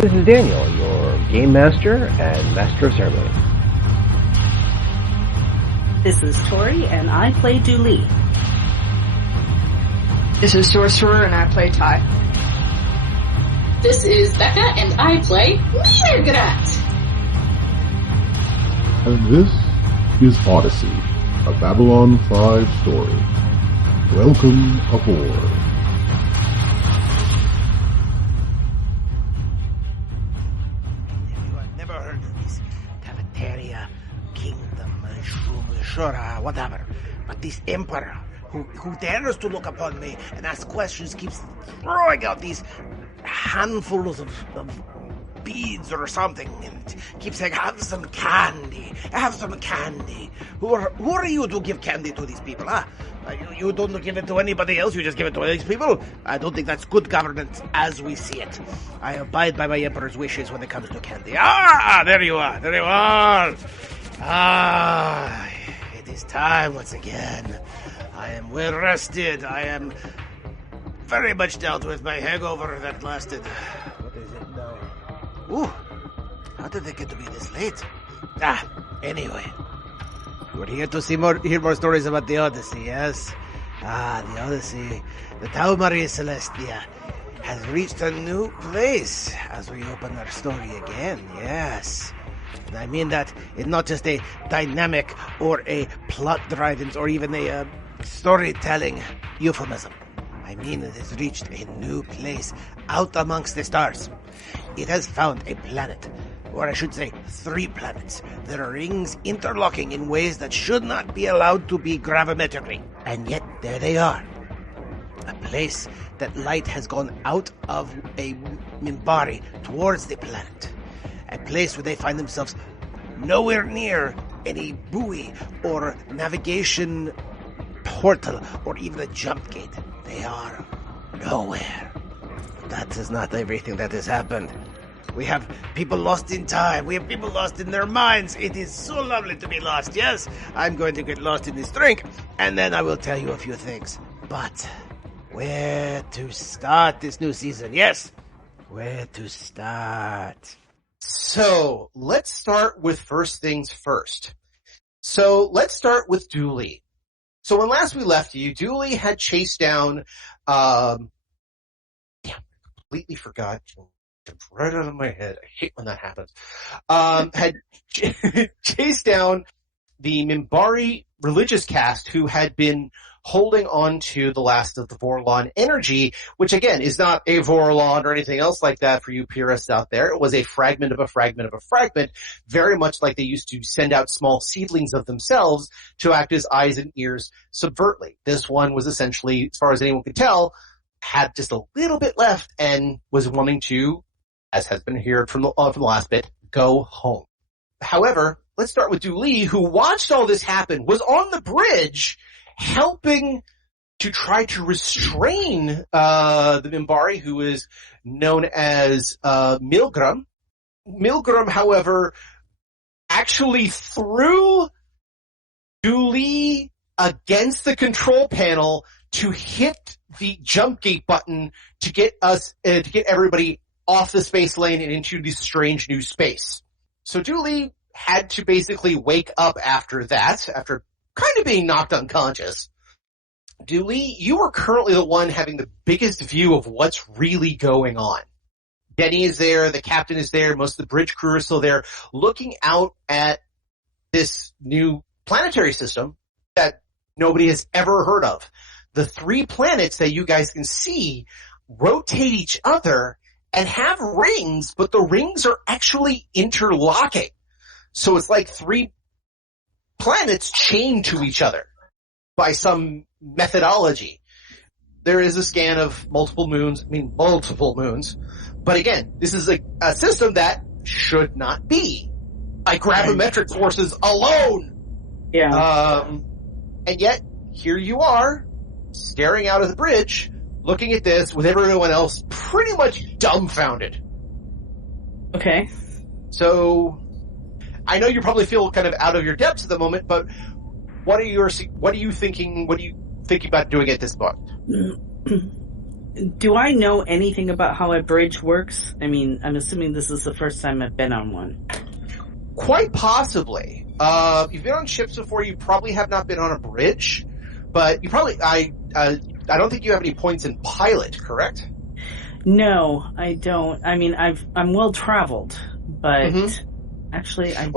This is Daniel, your Game Master and Master of Ceremony. This is Tori, and I play Dooley. This is Sorcerer, and I play Ty. This is Becca, and I play Mirgrat. And this is Odyssey, a Babylon 5 story. Welcome aboard. You have never heard of this cafeteria, kingdom, shura, whatever. But this emperor, who dares to look upon me and ask questions, keeps throwing out these handfuls of beads or something, and keeps saying, have some candy. Who are you to give candy to these people, huh? You don't give it to anybody else, you just give it to these people? I don't think that's good governance as we see it. I abide by my emperor's wishes when it comes to candy. There you are. It is time once again. I am well rested. I am very much dealt with my hangover that lasted. What is it now? Ooh, how did they get to be this late? Anyway. We're here to hear more stories about the Odyssey, yes? The Odyssey. The TauMarie Celestia has reached a new place as we open our story again, yes. And I mean that it's not just a dynamic or a plot-driven or even a storytelling euphemism. I mean it has reached a new place out amongst the stars. It has found a planet, or I should say 3 planets. There are rings interlocking in ways that should not be allowed to be gravimetrically. And yet, there they are. A place that light has gone out of a Minbari towards the planet. A place where they find themselves nowhere near any buoy or navigation portal or even a jump gate. They are nowhere. But that is not everything that has happened. We have people lost in time. We have people lost in their minds. It is so lovely to be lost, yes? I'm going to get lost in this drink, and then I will tell you a few things. But where to start this new season? Yes, where to start? So, let's start with first things first. So, let's start with Dooley. So, when last we left you, Dooley had chased down, completely forgot. Right out of my head. I hate when that happens. Had chased down the Minbari religious caste who had been holding on to the last of the Vorlon energy, which again is not a Vorlon or anything else like that for you purists out there. It was a fragment of a fragment of a fragment, very much like they used to send out small seedlings of themselves to act as eyes and ears subvertly. This one was essentially, as far as anyone could tell, had just a little bit left and was wanting to, as has been heard from the last bit, go home. However, let's start with Dooley, who watched all this happen, was on the bridge, helping to try to restrain the Minbari, who is known as Milgram. Milgram, however, actually threw Dooley against the control panel to hit the jump gate button to get us to get everybody off the space lane and into this strange new space. So Dooley had to basically wake up after that, after kind of being knocked unconscious. Dooley, you are currently the one having the biggest view of what's really going on. Denny is there, the captain is there, most of the bridge crew are still there, looking out at this new planetary system that nobody has ever heard of. The 3 planets that you guys can see rotate each other and have rings, but the rings are actually interlocking. So it's like 3 planets chained to each other by some methodology. There is a scan of multiple moons. But again, this is a system that should not be by gravimetric forces alone. Yeah. And yet, here you are, staring out of the bridge, looking at this with everyone else pretty much dumbfounded. Okay. So, I know you probably feel kind of out of your depths at the moment, but what are you thinking about doing at this point? Do I know anything about how a bridge works? I mean, I'm assuming this is the first time I've been on one. Quite possibly. You've been on ships before. You probably have not been on a bridge, but you probably. I don't think you have any points in pilot, correct? No, I don't. I mean, I'm well traveled, but actually, I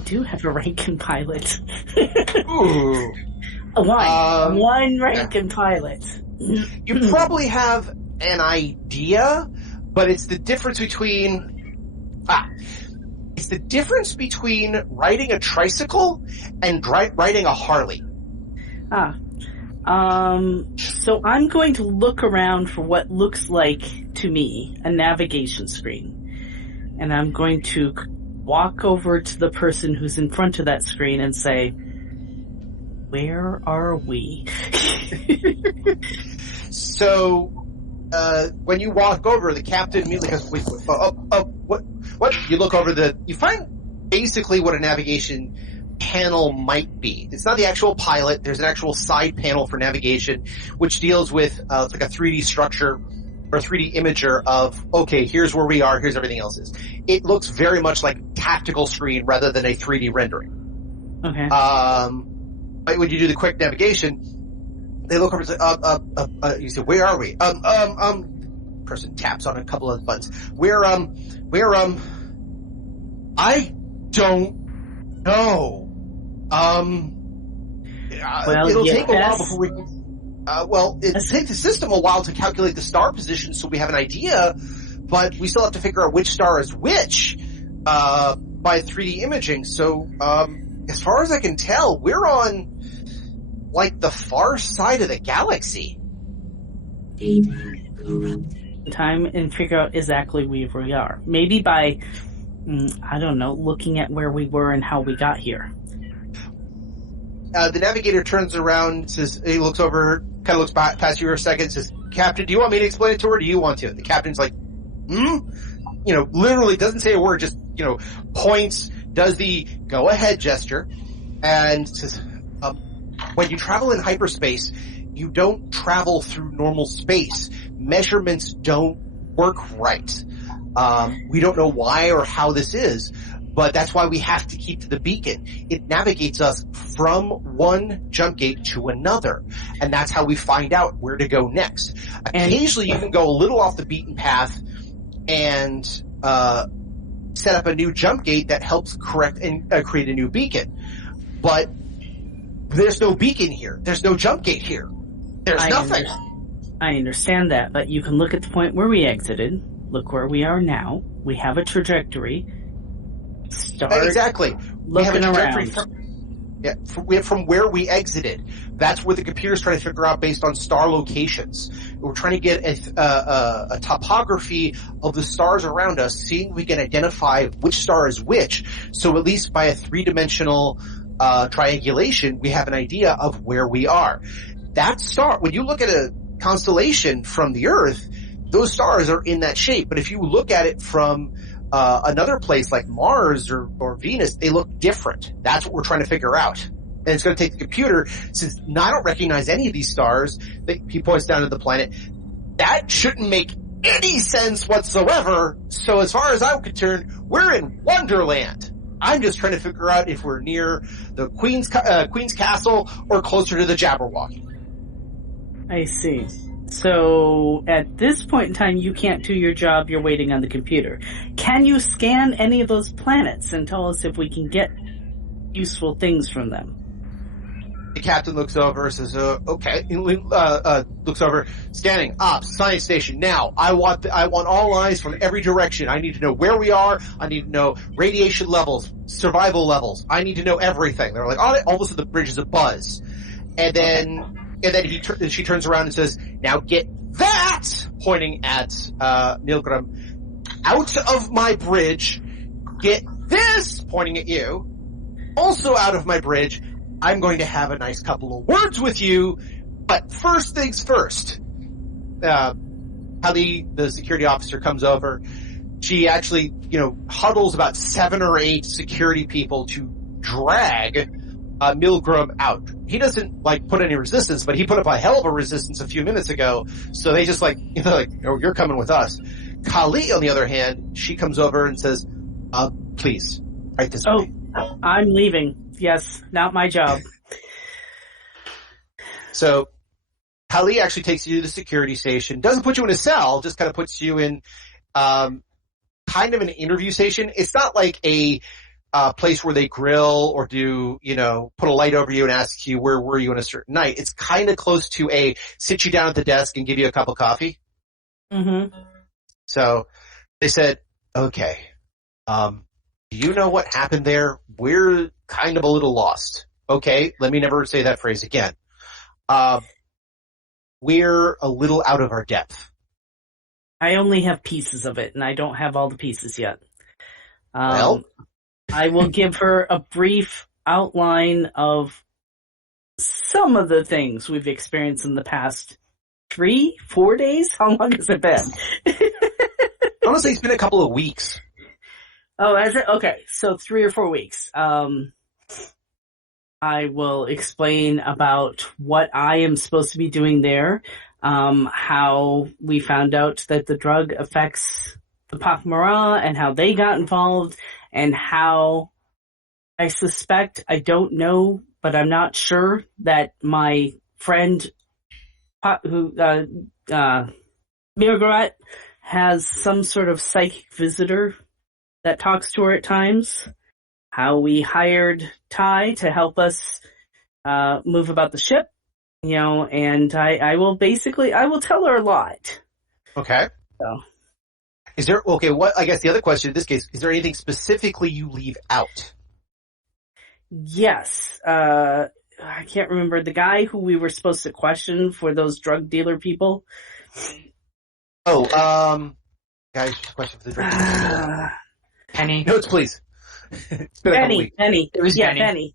do have a rank in pilot. Ooh. One rank in pilot. You probably have an idea, but it's the difference between riding a tricycle and riding a Harley. So I'm going to look around for what looks like, to me, a navigation screen. And I'm going to walk over to the person who's in front of that screen and say, where are we? So, when you walk over, the captain immediately goes, wait, what? You look over you find basically what a navigation panel might be. It's not the actual pilot. There's an actual side panel for navigation, which deals with like a 3D structure or 3D imager of, okay, here's where we are, here's everything else is. It looks very much like a tactical screen rather than a 3D rendering. Okay. When you do the quick navigation, they look over and say, you say, where are we? Person taps on a couple of buttons. I don't know. It'll take a while before we. It takes the system a while to calculate the star position, so we have an idea, but we still have to figure out which star is which by 3D imaging. So, as far as I can tell, we're on like the far side of the galaxy. Time and figure out exactly where we are. Maybe by, I don't know, looking at where we were and how we got here. The navigator turns around, says, he looks over, kind of looks past you for a second, says, Captain, do you want me to explain it to her, or do you want to? The captain's like, literally doesn't say a word, just, points, does the go ahead gesture, and says, when you travel in hyperspace, you don't travel through normal space. Measurements don't work right. We don't know why or how this is, but that's why we have to keep to the beacon. It navigates us from one jump gate to another, and that's how we find out where to go next. Occasionally, you can go a little off the beaten path and set up a new jump gate that helps correct and create a new beacon. But there's no beacon here. There's no jump gate here. There's nothing. I understand that, but you can look at the point where we exited. Look where we are now. We have a trajectory. Exactly. We have a trajectory from where we exited. That's where the computer's trying to figure out based on star locations. We're trying to get a topography of the stars around us, seeing if we can identify which star is which. So at least by a three-dimensional triangulation, we have an idea of where we are. That star, when you look at a constellation from the Earth, those stars are in that shape. But if you look at it from another place like Mars or Venus, they look different. That's what we're trying to figure out. And it's going to take the computer, since I don't recognize any of these stars, he points down to the planet, that shouldn't make any sense whatsoever. So as far as I'm concerned, we're in Wonderland. I'm just trying to figure out if we're near the Queen's Castle or closer to the Jabberwocky. I see. So at this point in time, you can't do your job. You're waiting on the computer. Can you scan any of those planets and tell us if we can get useful things from them? The captain looks over and says, okay. He looks over, scanning, ops, science station. Now, I want all eyes from every direction. I need to know where we are. I need to know radiation levels, survival levels. I need to know everything. They're like, all of a sudden the bridge is a buzz. And then she turns around and says, now get that, pointing at Milgram, out of my bridge. Get this, pointing at you, also out of my bridge. I'm going to have a nice couple of words with you, but first things first. Hallie, the security officer, comes over. She actually, huddles about 7 or 8 security people to drag Milgram out. he doesn't like put any resistance, but he put up a hell of a resistance a few minutes ago. So they just like, oh, you're coming with us. Kali, on the other hand, she comes over and says, please, right this way. Oh, I'm leaving. Yes, not my job. So Kali actually takes you to the security station, doesn't put you in a cell, just kind of puts you in, kind of an interview station. It's not like a place where they grill or do, put a light over you and ask you where were you on a certain night. It's kind of close to a sit you down at the desk and give you a cup of coffee. Mm-hmm. So they said, okay, do you know what happened there? We're kind of a little lost. Okay, let me never say that phrase again. We're a little out of our depth. I only have pieces of it, and I don't have all the pieces yet. Well, I will give her a brief outline of some of the things we've experienced in the past 3-4 days. How long has it been? Honestly, it's been a couple of weeks. Oh, has it? Okay, so 3 or 4 weeks. I will explain about what I am supposed to be doing there, how we found out that the drug affects the pak'ma'ra and how they got involved, and how I suspect, I don't know, but I'm not sure, that my friend Mirgaret has some sort of psychic visitor that talks to her at times. How we hired Ty to help us move about the ship, and I will tell her a lot. Okay. So. Is there, I guess the other question in this case, is there anything specifically you leave out? Yes. I can't remember the guy who we were supposed to question for those drug dealer people. Oh, guys, question for the drug dealer. Penny. Notes, please. It's been a couple weeks. Benny. It was Benny. Benny.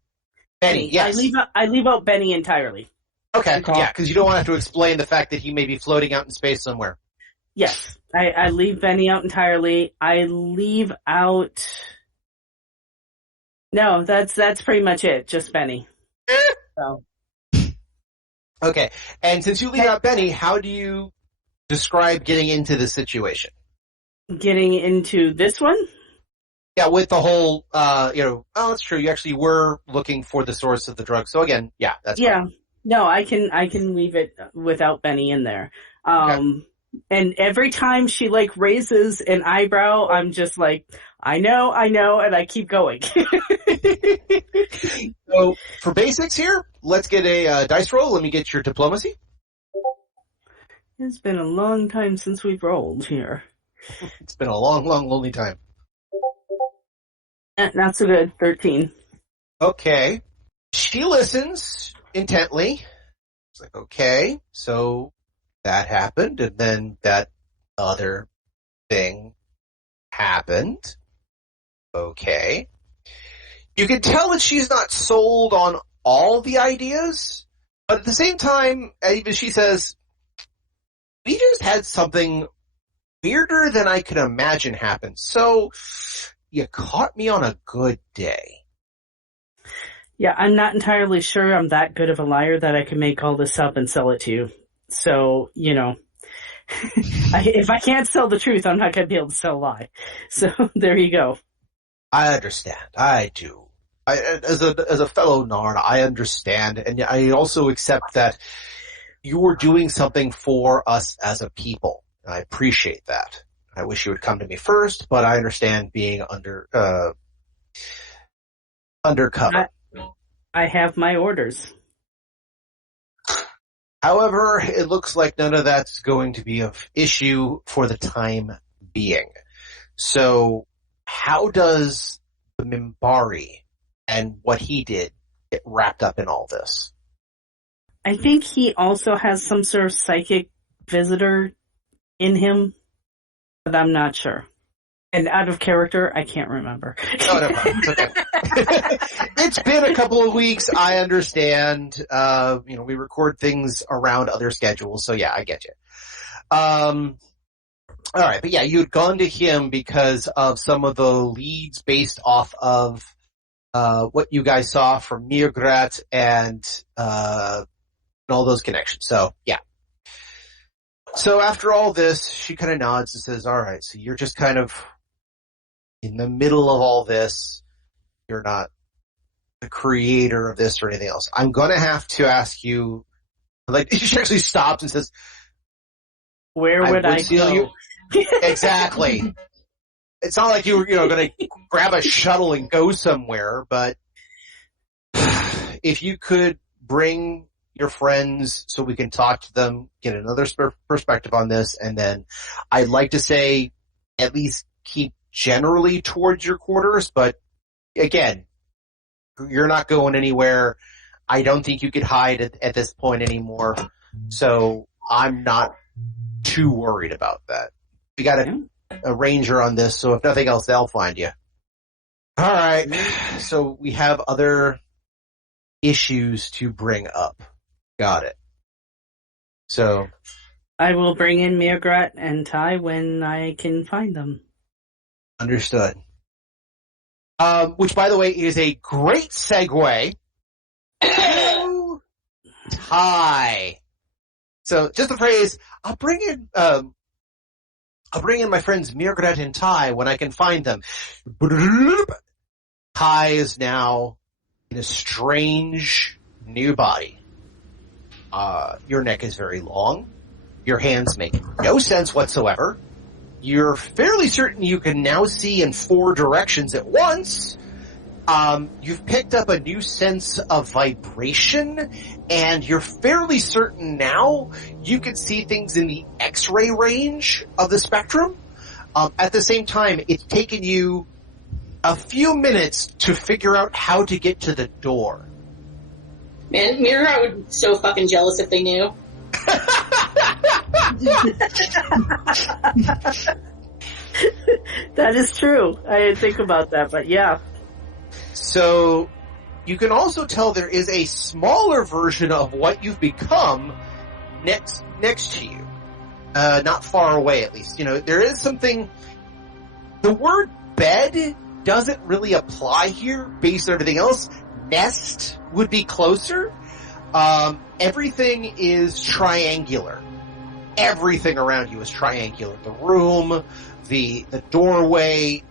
Benny, yes. I leave out Benny entirely. Okay, yeah, because you don't want to have to explain the fact that he may be floating out in space somewhere. Yes. I leave Benny out entirely. I leave out... No, that's pretty much it. Just Benny. So. Okay, and since you leave out Benny, how do you describe getting into this situation? Getting into this one? Yeah, with the whole, that's true. You actually were looking for the source of the drug. So again, yeah, that's fine. No, I can leave it without Benny in there. Okay. And every time she raises an eyebrow, I'm just like, I know, and I keep going. So for basics here, let's get a dice roll. Let me get your diplomacy. It's been a long time since we've rolled here. It's been a long, long, lonely time. Not so good. 13. Okay. She listens intently. It's like, okay, so that happened, and then that other thing happened. Okay. You can tell that she's not sold on all the ideas, but at the same time, even she says, we just had something weirder than I could imagine happen. So, you caught me on a good day. Yeah, I'm not entirely sure I'm that good of a liar that I can make all this up and sell it to you. So, if I can't sell the truth, I'm not going to be able to sell a lie. So, there you go. I understand. I do. As a fellow Narn, I understand, and I also accept that you were doing something for us as a people. I appreciate that. I wish you would come to me first, but I understand being undercover. I have my orders. However, it looks like none of that's going to be of issue for the time being. So, how does the Mimbari and what he did get wrapped up in all this? I think he also has some sort of psychic visitor in him, but I'm not sure. And out of character, I can't remember. Oh, no problem. It's okay. It's been a couple of weeks. I understand. We record things around other schedules, so yeah, I get you. All right, but yeah, you had gone to him because of some of the leads based off of what you guys saw from Mirgrat and all those connections. So, yeah. So after all this, she kind of nods and says, all right, so you're just kind of in the middle of all this. You're not the creator of this or anything else. I'm going to have to ask you, like, she actually stops and says, where would I go? Exactly. It's not like you were, going to grab a shuttle and go somewhere, but if you could bring your friends so we can talk to them, get another perspective on this, and then I'd like to say at least keep generally towards your quarters, but again, you're not going anywhere. I don't think you could hide at this point anymore, so I'm not too worried about that. We got a ranger on this, so if nothing else, they'll find you. All right, so we have other issues to bring up. Got it. So I will bring in Mirgrat and Ty when I can find them. Understood. Which, by the way, is a great segue to Ty. So, just the phrase, I'll bring in my friends Mirgrat and Ty when I can find them. Ty is now in a strange new body. Your neck is very long. Your hands make no sense whatsoever. You're fairly certain you can now see in 4 directions at once. You've picked up a new sense of vibration, and you're fairly certain now you can see things in the X-ray range of the spectrum. At the same time, it's taken you a few minutes to figure out how to get to the door. Man, Mira would be so fucking jealous if they knew. That is true. I didn't think about that, but yeah. So, you can also tell there is a smaller version of what you've become next to you. Not far away, at least. There is something... The word bed doesn't really apply here based on everything else. Nest would be closer. Everything is triangular. Everything around you is triangular. The room, the doorway,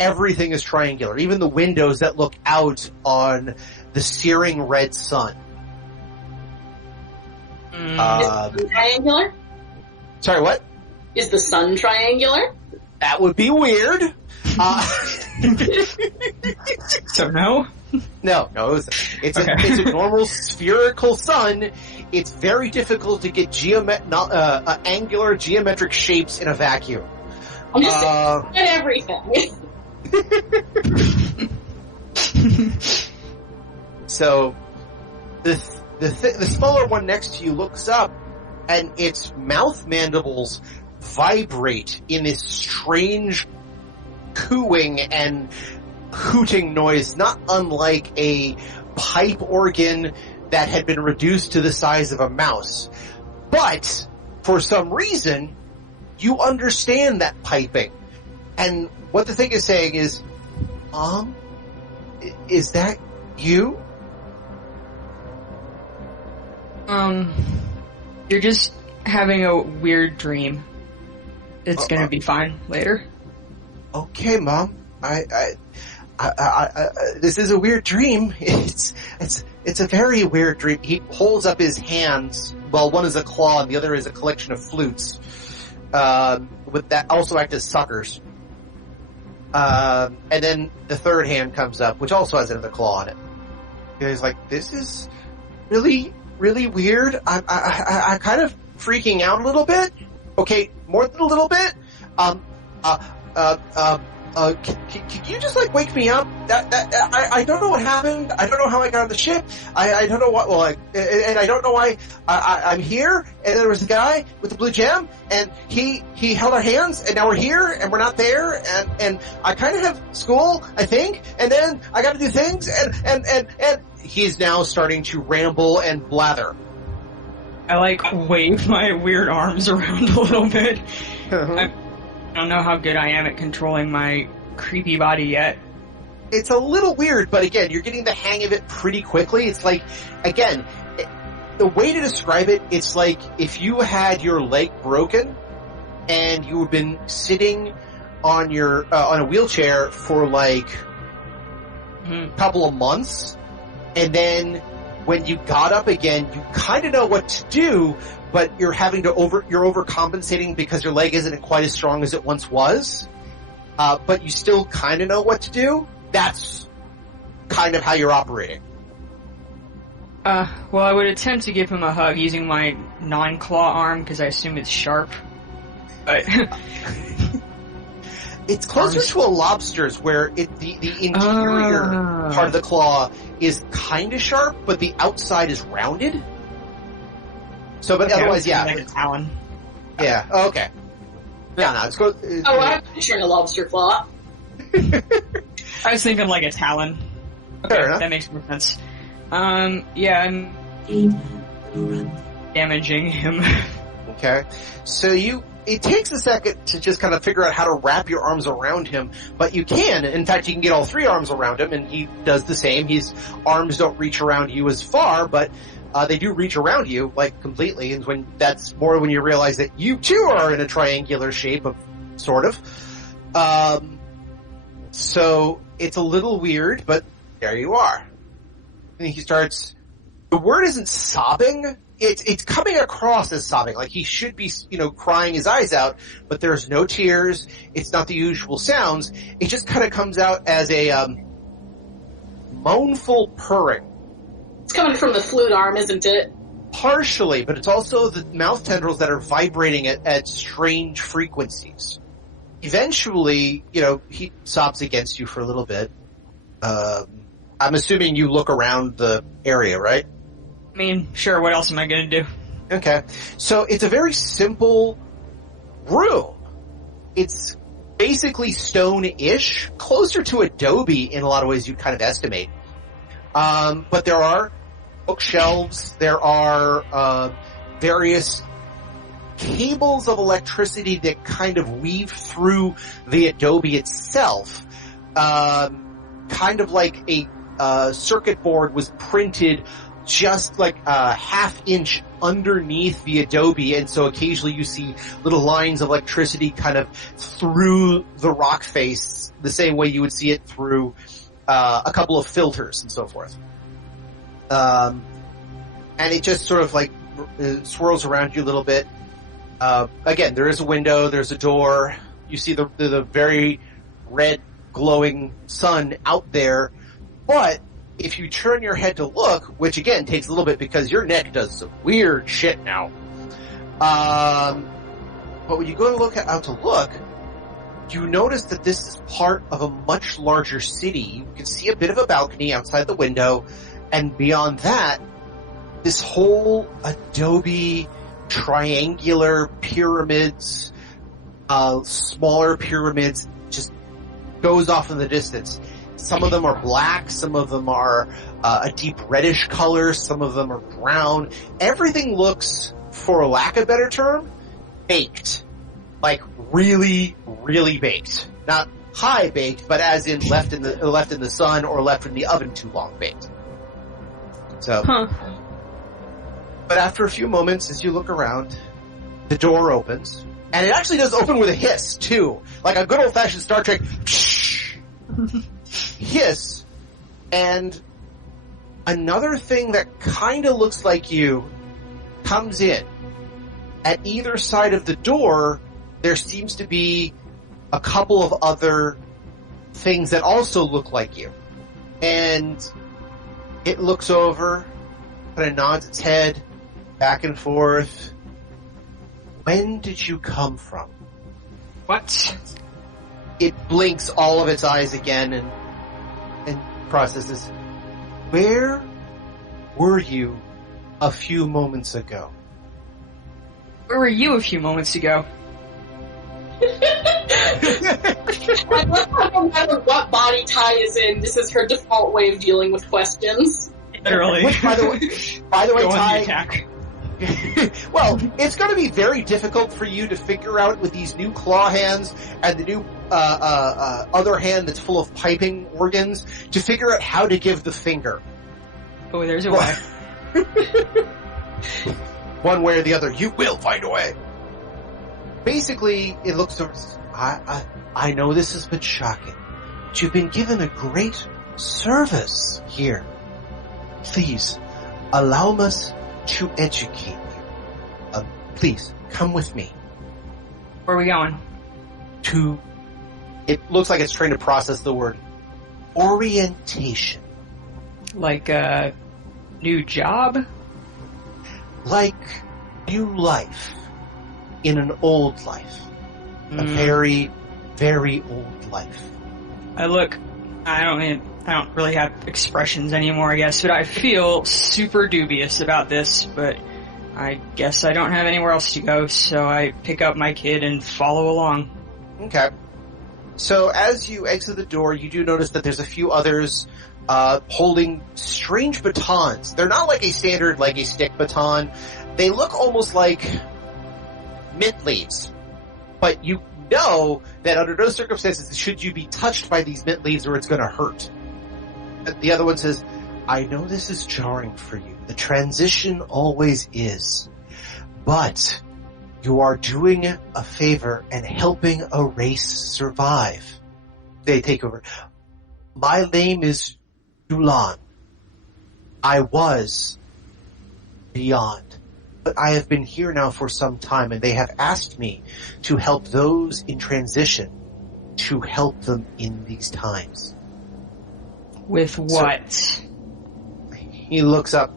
everything is triangular. Even the windows that look out on the searing red sun. Is the sun triangular? Sorry, what? Is the sun triangular? That would be weird. So no? No, it's a normal spherical sun. It's very difficult to get angular geometric shapes in a vacuum. I'm just saying at everything. So the smaller one next to you looks up, and its mouth mandibles vibrate in this strange cooing and hooting noise, not unlike a pipe organ that had been reduced to the size of a mouse. But, for some reason, you understand that piping. And what the thing is saying is, Mom, is that you? You're just having a weird dream. It's gonna be fine later. Okay, Mom. This is a weird dream. It's a very weird dream. He holds up his hands. Well, one is a claw and the other is a collection of flutes. With that also act as suckers. And then the third hand comes up, which also has another claw on it. And he's like, this is really, really weird. I'm kind of freaking out a little bit. Okay, more than a little bit. Can you just wake me up? I don't know what happened. I don't know how I got on the ship. I don't know what. And I don't know why I'm here. And there was a guy with the blue gem, and he held our hands, and now we're here, and we're not there. And I kind of have school, I think. And then I got to do things, and he's now starting to ramble and blather. I wave my weird arms around a little bit. Uh-huh. I don't know how good I am at controlling my creepy body yet. it's a little weird, but again, you're getting the hang of it pretty quickly. It's like, again, the way to describe it, it's like if you had your leg broken and you've been sitting on your on a wheelchair for like a couple of months, and then when you got up again, you kind of know what to do, but you're having to you're overcompensating because your leg isn't quite as strong as it once was, but you still kind of know what to do. That's kind of how you're operating. Well, I would attempt to give him a hug using my non-claw arm, because I assume it's sharp. But it's closer to a lobster's, where the interior part of the claw is kind of sharp, but the outside is rounded. So, but otherwise, yeah. Like a talon. Yeah, okay. No, it's good. I'm picturing a lobster claw. I was thinking like a talon. Okay, Fair enough. that makes more sense. Yeah, I'm damaging him. Okay. So it takes a second to just kind of figure out how to wrap your arms around him, but you can. In fact, you can get all three arms around him, and he does the same. His arms don't reach around you as far, but they do reach around you, like, completely, and that's more when you realize that you too are in a triangular shape of, sort of. So it's a little weird, but there you are. And he starts, the word isn't sobbing, it's coming across as sobbing, like he should be, crying his eyes out, but there's no tears, it's not the usual sounds, it just kind of comes out as a, moanful purring. It's coming from the flute arm, isn't it? Partially, but it's also the mouth tendrils that are vibrating at strange frequencies. Eventually, he sobs against you for a little bit. I'm assuming you look around the area, right? I mean, sure, what else am I gonna do? Okay. So it's a very simple room. It's basically stone-ish, closer to adobe in a lot of ways you'd kind of estimate. But there are bookshelves, there are various cables of electricity that kind of weave through the adobe itself. Kind of like a circuit board was printed just like a half-inch underneath the adobe, and so occasionally you see little lines of electricity kind of through the rock face, the same way you would see it through a couple of filters and so forth. And it just sort of like swirls around you a little bit. Again, there is a window, there's a door, you see the very red glowing sun out there, but if you turn your head to look, which again takes a little bit because your neck does some weird shit now, but when you go to out to look, you notice that this is part of a much larger city. You can see a bit of a balcony outside the window, and beyond that, this whole adobe triangular pyramids, smaller pyramids, just goes off in the distance. Some of them are black, some of them are a deep reddish color, some of them are brown. Everything looks, for lack of a better term, baked. Like really, really baked. Not high baked, but as in left in the sun or left in the oven too long baked. So, But after a few moments, as you look around, the door opens, and it actually does open with a hiss too, like a good old fashioned Star Trek hiss, and another thing that kind of looks like you comes in. At either side of the door, there seems to be a couple of other things that also look like you. And it looks over, kind of nods its head, back and forth. When did you come from? What? It blinks all of its eyes again and processes. Where were you a few moments ago? Where were you a few moments ago? I love how no matter what body Ty is in, this is her default way of dealing with questions. Literally. Which, by the way, Go on the Ty, attack. Well, it's going to be very difficult for you to figure out with these new claw hands and the new other hand that's full of piping organs to figure out how to give the finger. Oh, there's a way. One way or the other, you will find a way. Basically, it looks. I know this has been shocking, but you've been given a great service here. Please, allow us to educate you. Please, come with me. Where are we going? It looks like it's trying to process the word orientation. Like a new job? Like new life in an old life. A very, very old life. I don't really have expressions anymore, I guess, but I feel super dubious about this, but I guess I don't have anywhere else to go, so I pick up my kid and follow along. Okay. So as you exit the door, you do notice that there's a few others holding strange batons. They're not like a standard, like a stick baton. They look almost like mint leaves. But you know that under no circumstances should you be touched by these mint leaves or it's going to hurt. The other one says, I know this is jarring for you. The transition always is. But you are doing a favor and helping a race survive. They take over. My name is Dulan. I was beyond. But I have been here now for some time, and they have asked me to help those in transition, to help them in these times. With what? So, he looks up.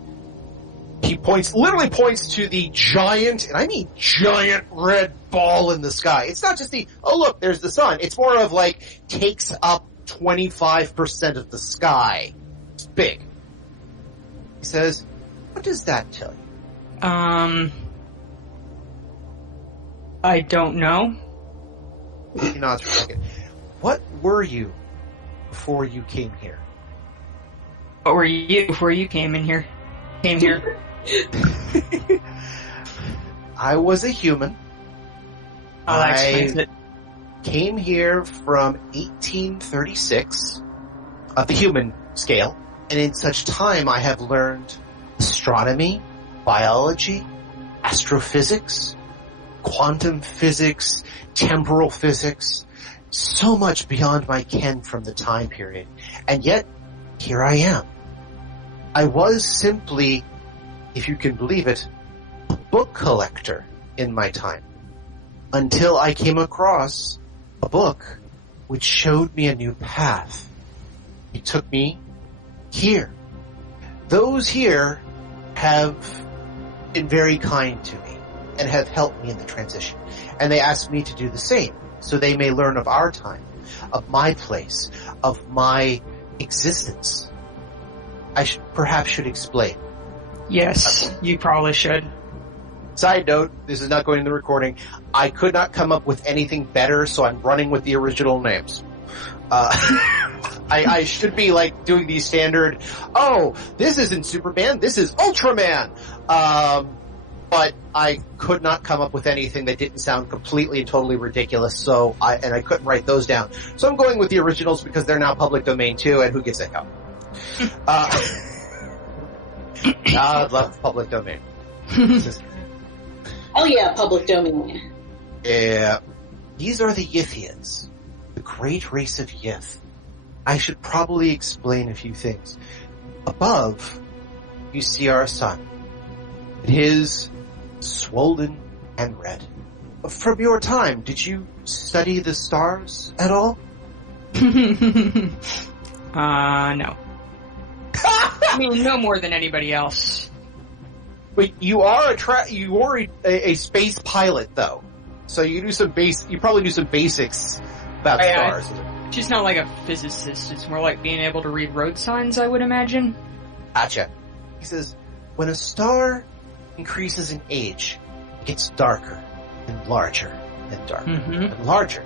He literally points to the giant, and I mean giant red ball in the sky. It's not just oh look, there's the sun. It's more of like, takes up 25% of the sky. It's big. He says, what does that tell you? I don't know. He nods for a second. What were you before you came here? What were you before you came here? I was a human. Oh, that explains it. Came here from 1836 of the human scale, and in such time I have learned astronomy, biology, astrophysics, quantum physics, temporal physics, so much beyond my ken from the time period. And yet, here I am. I was simply, if you can believe it, a book collector in my time. Until I came across a book which showed me a new path. It took me here. Those here have been very kind to me and have helped me in the transition. And they asked me to do the same, so they may learn of our time, of my place, of my existence. I perhaps should explain. Yes, you probably should. Side note, this is not going in the recording. I could not come up with anything better, so I'm running with the original names. I should be like doing these standard, this isn't Superman, this is Ultraman. But I could not come up with anything that didn't sound completely and totally ridiculous, and I couldn't write those down. So I'm going with the originals because they're now public domain too, and who gives a hell? God love public domain. Oh yeah, public domain. Yeah. These are the Yithians, the great race of Yith. I should probably explain a few things. Above, you see our sun. It is swollen and red. From your time, did you study the stars at all? No. I mean, no more than anybody else. But you are a space pilot, though. So you probably do some basics about stars. She's not like a physicist. It's more like being able to read road signs, I would imagine. Gotcha. He says, when a star increases in age, it gets darker and larger and darker and larger.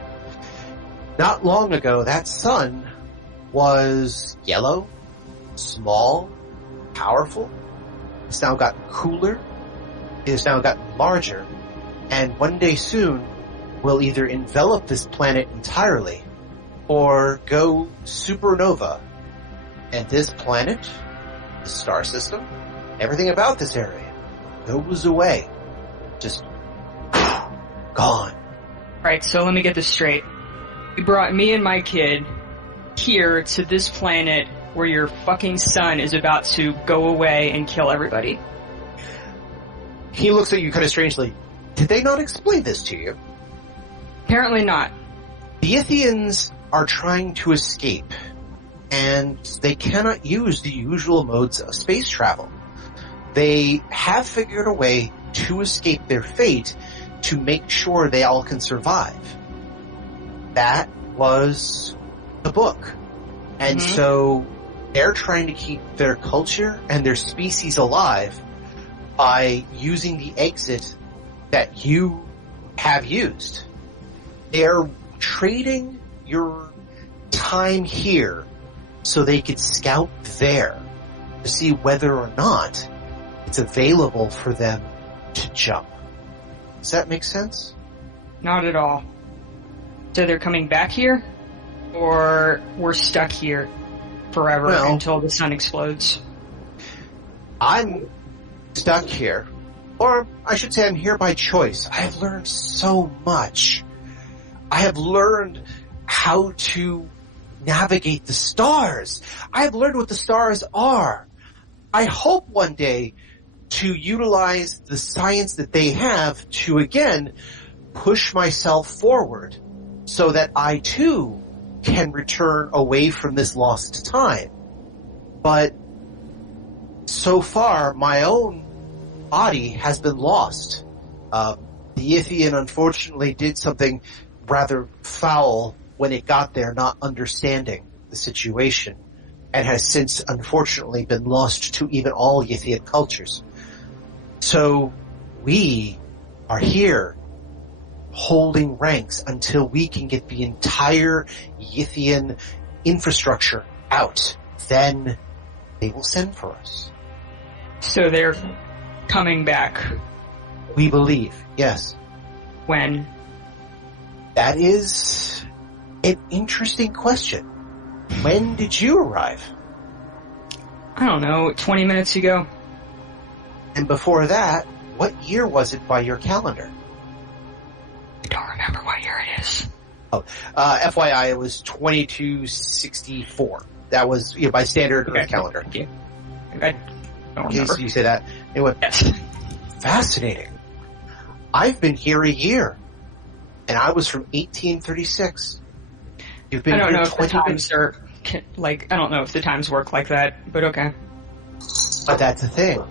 Not long ago, that sun was yellow, small, powerful. It's now gotten cooler it has now gotten larger, and one day soon will either envelop this planet entirely or go supernova. And this planet, the star system, everything about this area goes away. Just gone. Right, so let me get this straight. You brought me and my kid here to this planet where your fucking son is about to go away and kill everybody. He looks at you kind of strangely. Did they not explain this to you? Apparently not. The Ithians are trying to escape, and they cannot use the usual modes of space travel. They have figured a way to escape their fate to make sure they all can survive. That was the book. And so they're trying to keep their culture and their species alive by using the exit that you have used. They're trading your time here so they could scout there to see whether or not it's available for them to jump. Does that make sense? Not at all. So they're coming back here? Or we're stuck here forever until the sun explodes? I'm stuck here. Or I should say I'm here by choice. I have learned so much. I have learned how to navigate the stars. I have learned what the stars are. I hope one day to utilize the science that they have to, again, push myself forward so that I, too, can return away from this lost time. But so far, my own body has been lost. The Ithian, unfortunately, did something rather foul when it got there, not understanding the situation, and has since, unfortunately, been lost to even all Yithian cultures. So we are here holding ranks until we can get the entire Yithian infrastructure out. Then they will send for us. So they're coming back. We believe, yes. When? That is an interesting question. When did you arrive? I don't know, 20 minutes ago. And before that, what year was it by your calendar? I don't remember what year it is. Oh, FYI, it was 2264. That was by standard Earth calendar. Thank you. I don't remember. So you say that. Anyway, yes. Fascinating. I've been here a year, and I was from 1836. You've been I don't here know if the 20 times are I don't know if the times work like that, but okay. But that's the thing.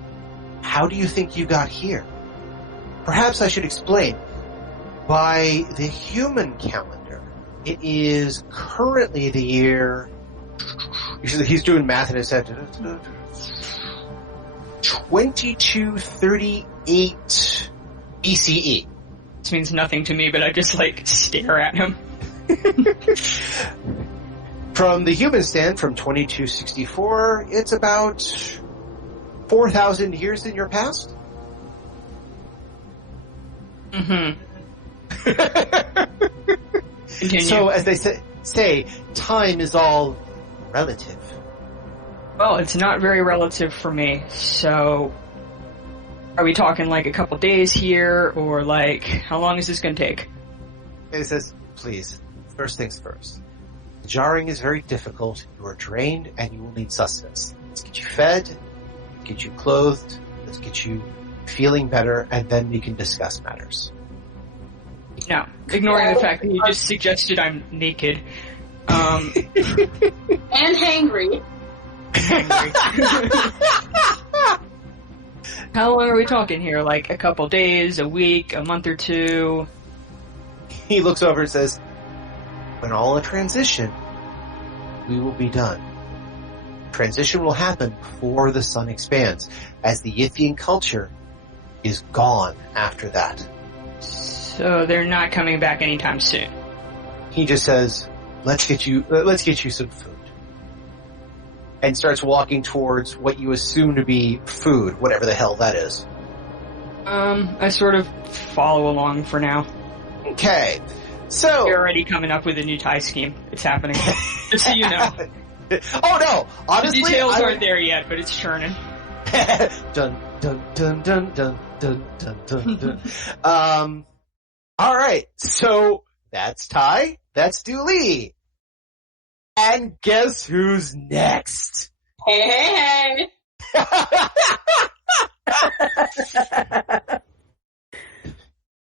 How do you think you got here? Perhaps I should explain. By the human calendar, it is currently the year... He's doing math in his head. 2238 BCE. This means nothing to me, but I just stare at him. From the human stand, from 2264, it's about 4,000 years in your past? Mm-hmm. Continue. So, as they say, time is all relative. Well, it's not very relative for me, so... Are we talking a couple days here, or how long is this going to take? And he says, please, first things first. Jarring is very difficult, you are drained, and you will need sustenance. Let's get you fed, get you clothed, let's get you feeling better, and then we can discuss matters. No, ignoring the fact that you just suggested I'm naked. And hangry. How long are we talking here? A couple days, a week, a month or two? He looks over and says, when all the transition, we will be done. Transition will happen before the sun expands, as the Yithian culture is gone after that. So they're not coming back anytime soon. He just says, let's get you some food. And starts walking towards what you assume to be food, whatever the hell that is. I sort of follow along for now. Okay. So You're already coming up with a new tie scheme. It's happening. Just so you know. Oh no! Honestly, The details aren't there yet, but it's churning. dun dun dun dun dun dun dun dun. All right. So that's Ty. That's Dooley. And guess who's next? Hey.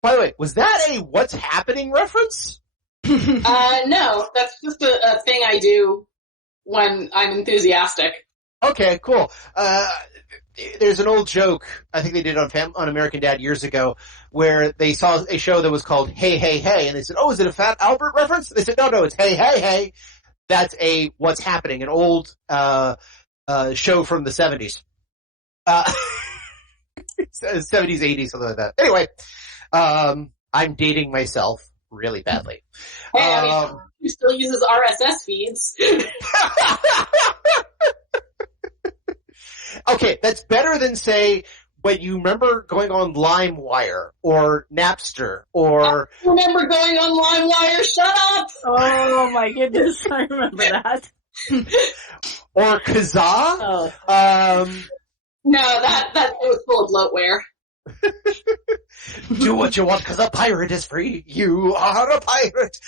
By the way, was that a "What's Happening" reference? No, that's just a thing I do when I'm enthusiastic. Okay, cool. There's an old joke, I think they did on American Dad years ago, where they saw a show that was called Hey, Hey, Hey, and they said, oh, is it a Fat Albert reference? They said, no, it's Hey, Hey, Hey. That's a What's Happening, an old show from the 70s. 70s, 80s, something like that. Anyway, I'm dating myself really badly. Hey, I mean, who still uses RSS feeds? Okay, that's better than, say, when you remember going on LimeWire or Napster or... I remember going on LimeWire, shut up! Oh my goodness, I remember that. or Kazaa. Oh. No, that was full of bloatware. Do what you want because a pirate is free. You are a pirate.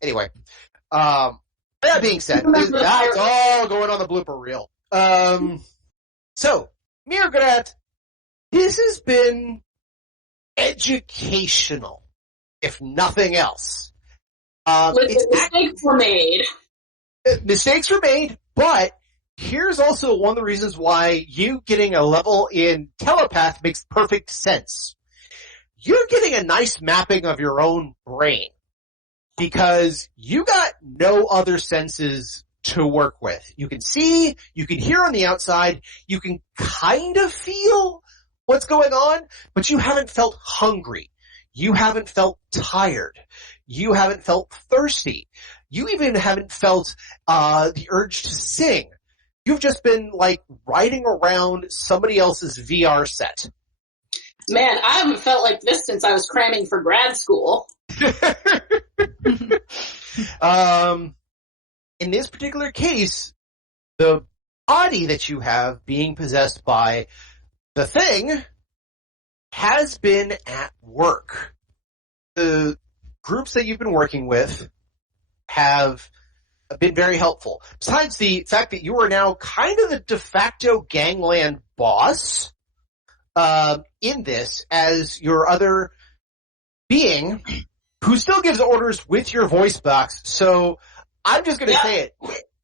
Anyway, that being said, that's all going on the blooper reel. So, Mirgrat, this has been educational, if nothing else. Mistakes were made. Mistakes were made, but here's also one of the reasons why you getting a level in telepath makes perfect sense. You're getting a nice mapping of your own brain because you got no other senses to work with. You can see, you can hear on the outside, you can kind of feel what's going on, but you haven't felt hungry. You haven't felt tired. You haven't felt thirsty. You even haven't felt the urge to sing. You've just been like riding around somebody else's VR set. Man, I haven't felt like this since I was cramming for grad school. In this particular case, the body that you have being possessed by the thing has been at work. The groups that you've been working with have been very helpful. Besides the fact that you are now kind of the de facto gangland boss in this as your other being who still gives orders with your voice box. So I'm just going to say it.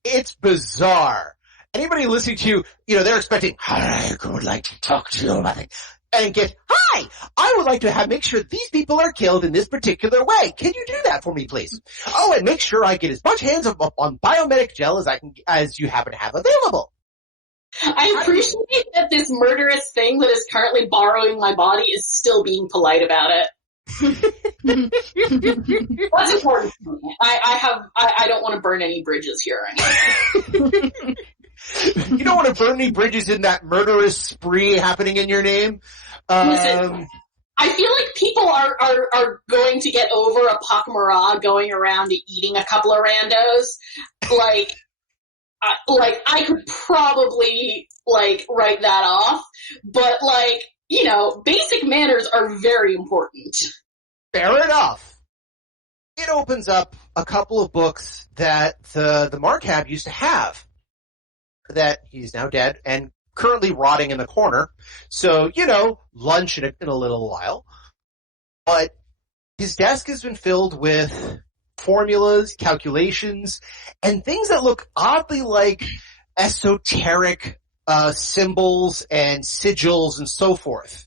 It's bizarre. Anybody listening to you, they're expecting, I would like to talk to you about it. And get, hi, I would like to make sure these people are killed in this particular way. Can you do that for me, please? Oh, and make sure I get as much hands up on biomedic gel as you happen to have available. I appreciate that this murderous thing that is currently borrowing my body is still being polite about it. That's important to me. I don't want to burn any bridges here. You don't want to burn any bridges in that murderous spree happening in your name? Listen, I feel like people are going to get over a pak'ma'ra going around eating a couple of randos. Like I could probably, write that off. But, basic manners are very important. Fair enough. It opens up a couple of books that the Marcab used to have. That he's now dead and currently rotting in the corner. So, lunch in a little while. But his desk has been filled with formulas, calculations, and things that look oddly like esoteric symbols and sigils and so forth.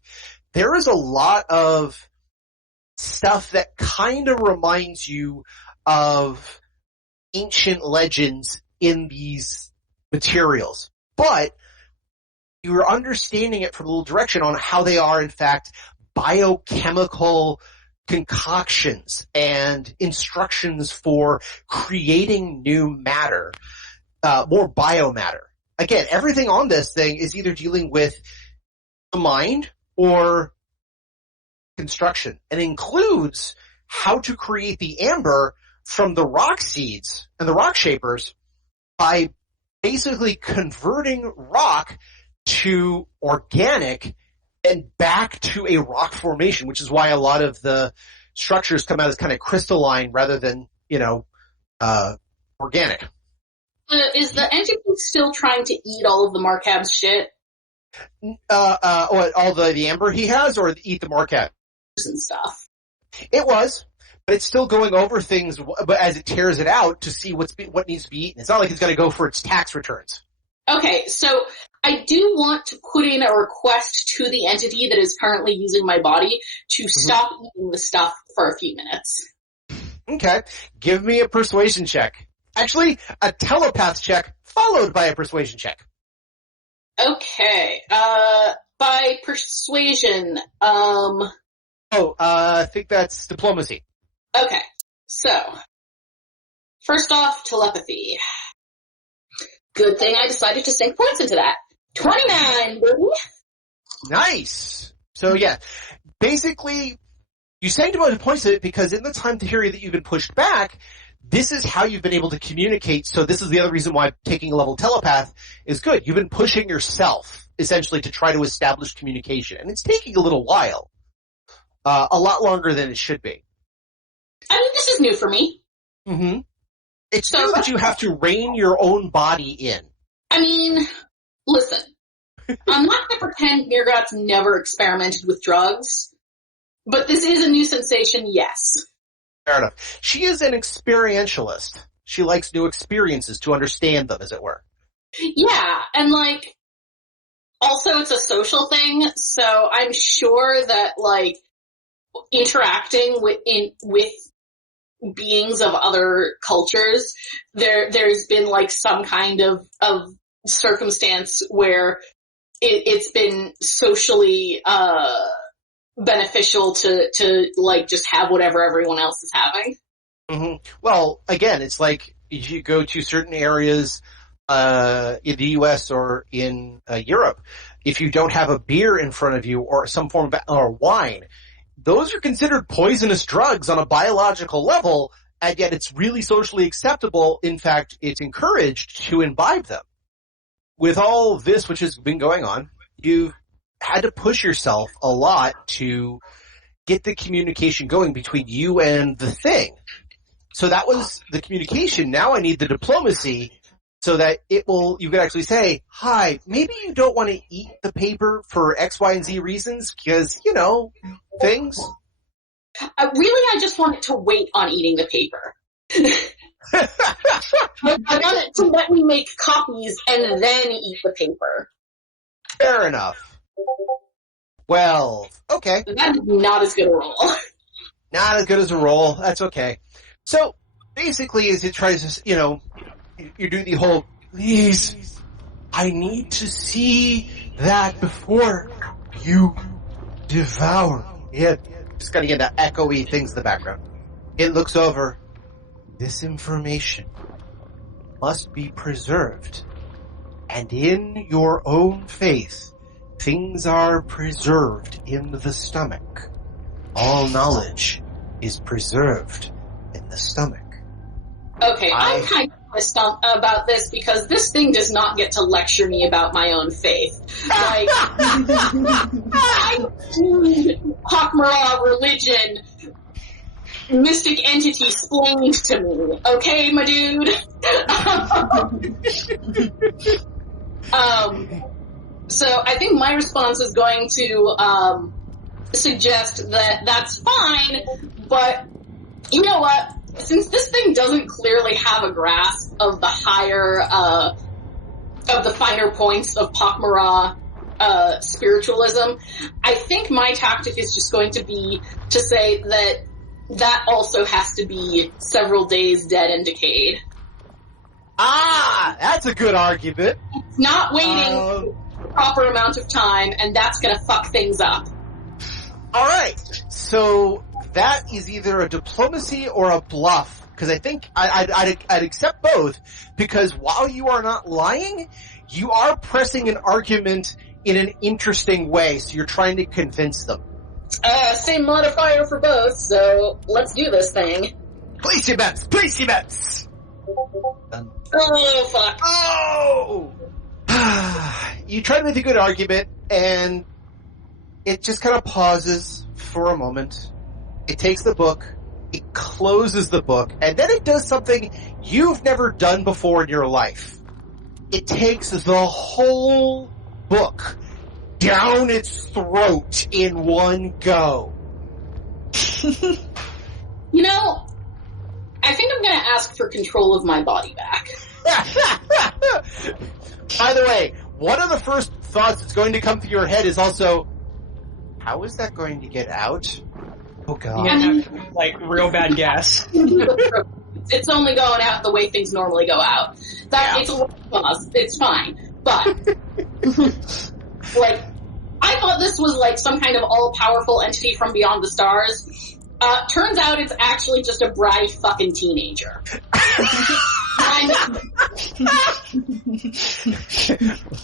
There is a lot of stuff that kind of reminds you of ancient legends in these materials, but you're understanding it from a little direction on how they are, in fact, biochemical concoctions and instructions for creating new matter, more biomatter. Again, everything on this thing is either dealing with the mind or construction and includes how to create the amber from the rock seeds and the rock shapers by basically converting rock to organic and back to a rock formation, which is why a lot of the structures come out as kind of crystalline rather than, organic. Is the entity still trying to eat all of the Markab's shit? All the amber he has, or eat the Markab? And stuff. It was, but it's still going over things, but as it tears it out to see what needs to be eaten. It's not like it's going to go for its tax returns. Okay, so I do want to put in a request to the entity that is currently using my body to stop eating the stuff for a few minutes. Okay, give me a persuasion check. Actually, a telepath check followed by a persuasion check. Okay, by persuasion, I think that's diplomacy. Okay, so, first off, telepathy. Good thing I decided to sink points into that. 29, baby! Nice! So yeah, basically, you sank a bunch of points to it because in the time period that you've been pushed back, this is how you've been able to communicate, so this is the other reason why taking a level telepath is good. You've been pushing yourself, essentially, to try to establish communication, and it's taking a little while. A lot longer than it should be. I mean, this is new for me. Mm-hmm. It's new that you have to rein your own body in. I mean, listen. I'm not going to pretend Mirgot's never experimented with drugs, but this is a new sensation, yes. Fair enough. She is an experientialist. She likes new experiences to understand them, as it were. Yeah, and also it's a social thing, so I'm sure that, interacting with beings of other cultures, there's been some kind of circumstance where it's been socially beneficial to just have whatever everyone else is having. Mm-hmm. Well, again, it's like if you go to certain areas in the U.S. or in Europe, if you don't have a beer in front of you or some form of or wine, those are considered poisonous drugs on a biological level, and yet it's really socially acceptable. In fact, it's encouraged to imbibe them. With all this which has been going on, you've had to push yourself a lot to get the communication going between you and the thing. So that was the communication. Now I need the diplomacy so that you can actually say, hi, maybe you don't want to eat the paper for X, Y, and Z reasons because, things. I just want it to wait on eating the paper. I want it to let me make copies and then eat the paper. Fair enough. Well, okay. That's not as good a roll. Not as good as a roll. That's okay. So, basically, as it tries to, you do the whole, please, I need to see that before you devour it. Just gotta get the echoey things in the background. It looks over. This information must be preserved. And in your own faith, things are preserved in the stomach. All knowledge is preserved in the stomach. Okay, I'm kind of pissed about this because this thing does not get to lecture me about my own faith. I need pak'ma'ra religion, mystic entity explained to me. Okay, my dude? So I think my response is going to suggest that that's fine, but you know what? Since this thing doesn't clearly have a grasp of the finer points of pak'ma'ra spiritualism, I think my tactic is just going to be to say that also has to be several days dead and decayed. Ah, that's a good argument. It's not waiting the proper amount of time, and that's going to fuck things up. All right, so that is either a diplomacy or a bluff, because I think I'd accept both, because while you are not lying, you are pressing an argument in an interesting way, so you're trying to convince them. Same modifier for both, so let's do this thing. Place your bets! Place your bets! Oh, fuck. Oh! You try to make a good argument, and it just kind of pauses for a moment. It takes the book, it closes the book, and then it does something you've never done before in your life. It takes the whole book down its throat in one go. You know, I think I'm gonna ask for control of my body back. By the way, one of the first thoughts that's going to come through your head is also, how is that going to get out? Oh god. Yeah, like real bad gas. It's only going out the way things normally go out. It's a pause. It's fine. But, like, I thought this was like some kind of all-powerful entity from beyond the stars. Turns out it's actually just a bratty fucking teenager.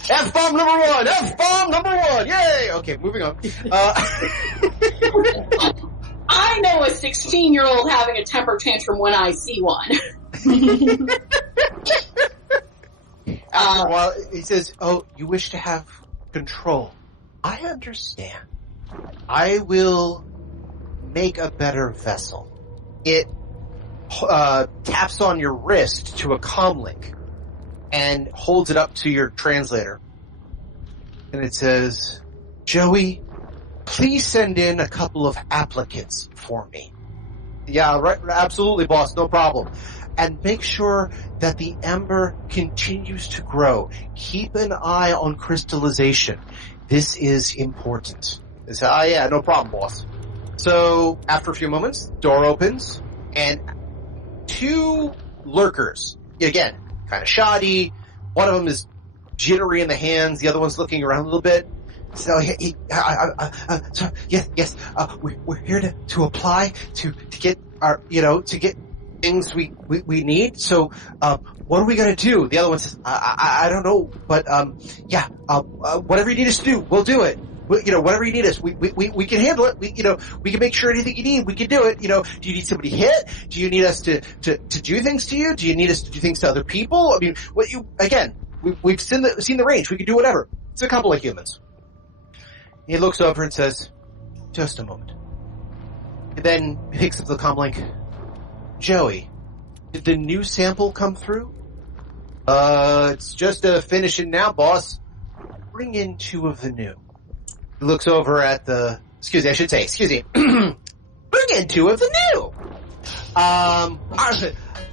F-bomb number one! F-bomb number one! Yay! Okay, moving on. I know a 16-year-old having a temper tantrum when I see one. Well, he says, oh, you wish to have control. I understand. I will make a better vessel. It taps on your wrist to a comlink and holds it up to your translator. And it says, Joey, please send in a couple of applicants for me. Yeah, right, absolutely, boss, no problem. And make sure that the ember continues to grow. Keep an eye on crystallization. This is important. They say, oh yeah, no problem, boss. So, after a few moments, door opens, and two lurkers, again, kind of shoddy. One of them is jittery in the hands, the other one's looking around a little bit. So, yes, we're here to apply to get our, to get things we need. So, what are we gonna do? The other one says, I don't know, but, whatever you need us to do, we'll do it. Whatever you need us, we can handle it. We can make sure anything you need, we can do it. Do you need somebody hit? Do you need us to do things to you? Do you need us to do things to other people? I mean, we've seen the range. We can do whatever. It's a couple of humans. He looks over and says, just a moment. And then he picks up the comlink. Joey, did the new sample come through? It's just finishing now, boss. Bring in two of the new. He looks over at excuse me. Bring in two of the new.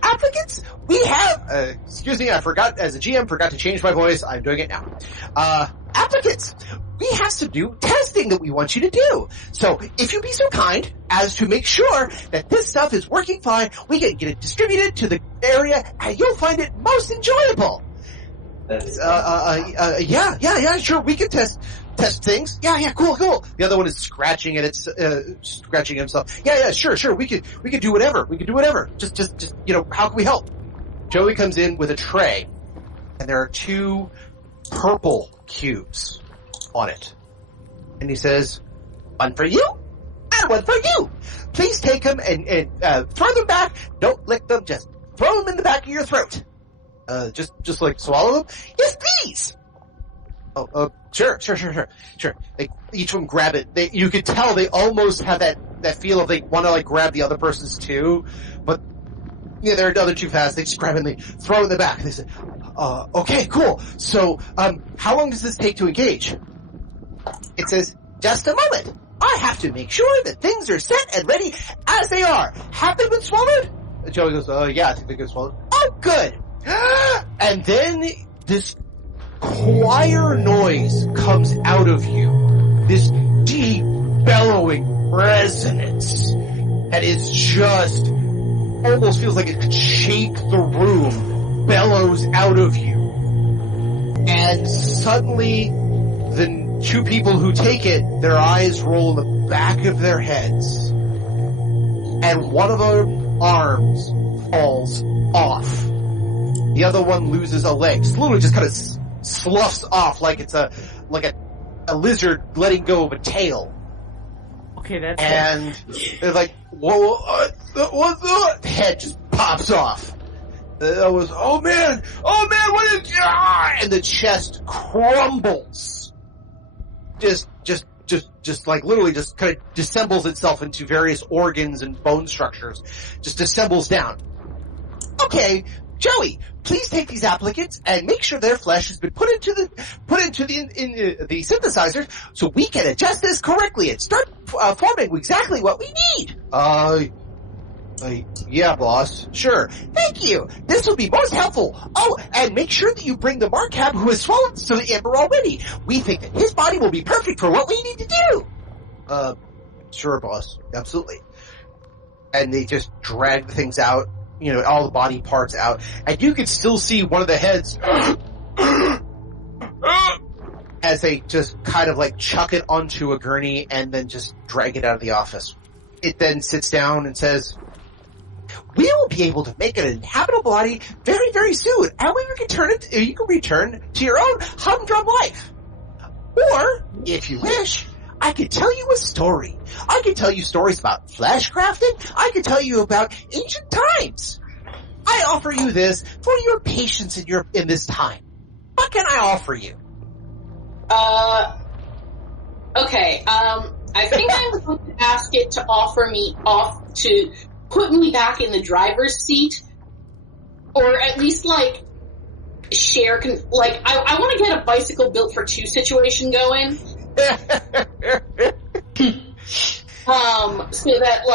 Applicants, we have, excuse me, I forgot, as a GM, forgot to change my voice. I'm doing it now. Applicants, we have some new testing that we want you to do. So, if you'd be so kind as to make sure that this stuff is working fine, we can get it distributed to the area, and you'll find it most enjoyable. Sure, we can test things. Yeah, cool. The other one is scratching at scratching himself. Yeah, sure, we could do whatever. Just, how can we help? Joey comes in with a tray, and there are two purple cubes on it. And he says, one for you, and one for you. Please take them and throw them back. Don't lick them, just throw them in the back of your throat. Just like swallow them? Yes, please! Oh, sure. They each one grab it. You could tell they almost have that feel of they want to grab the other person's too, but they're another too fast. They just grab it and they throw it in the back. They say, okay, cool. So, how long does this take to engage? It says, just a moment. I have to make sure that things are set and ready as they are. Have they been swallowed? And Joey goes, yeah, I think they've been swallowed. Oh, good. And then this choir noise comes out of you. This deep, bellowing resonance that is just almost feels like it could shake the room, bellows out of you. And suddenly, the two people who take it, their eyes roll in the back of their heads. And one of their arms falls off. The other one loses a leg. Just literally just kind of sloughs off like it's a lizard letting go of a tail. Okay, that's And it's like, whoa, what's the head just pops off. I was, oh man, what is, and the chest crumbles. Just like literally just kind of dissembles itself into various organs and bone structures. Just dissembles down. Okay, Joey, please take these applicants and make sure their flesh has been put into the synthesizer so we can adjust this correctly and start forming exactly what we need. Yeah, boss. Sure. Thank you. This will be most helpful. Oh, and make sure that you bring the Marcab who has swallowed to the Emperor already. We think that his body will be perfect for what we need to do. Sure, boss. Absolutely. And they just drag things out, all the body parts out, and you can still see one of the heads as they just kind of like chuck it onto a gurney and then just drag it out of the office. It then sits down and says, we will be able to make it an habitable body very, very soon, and you can return to your own humdrum life. Or, if you wish, I could tell you a story. I could tell you stories about flesh crafting. I could tell you about ancient times. I offer you this for your patience in this time. What can I offer you? Okay, I think I was going to ask it to to put me back in the driver's seat, or at least share. I want to get a bicycle built for two situation going. So that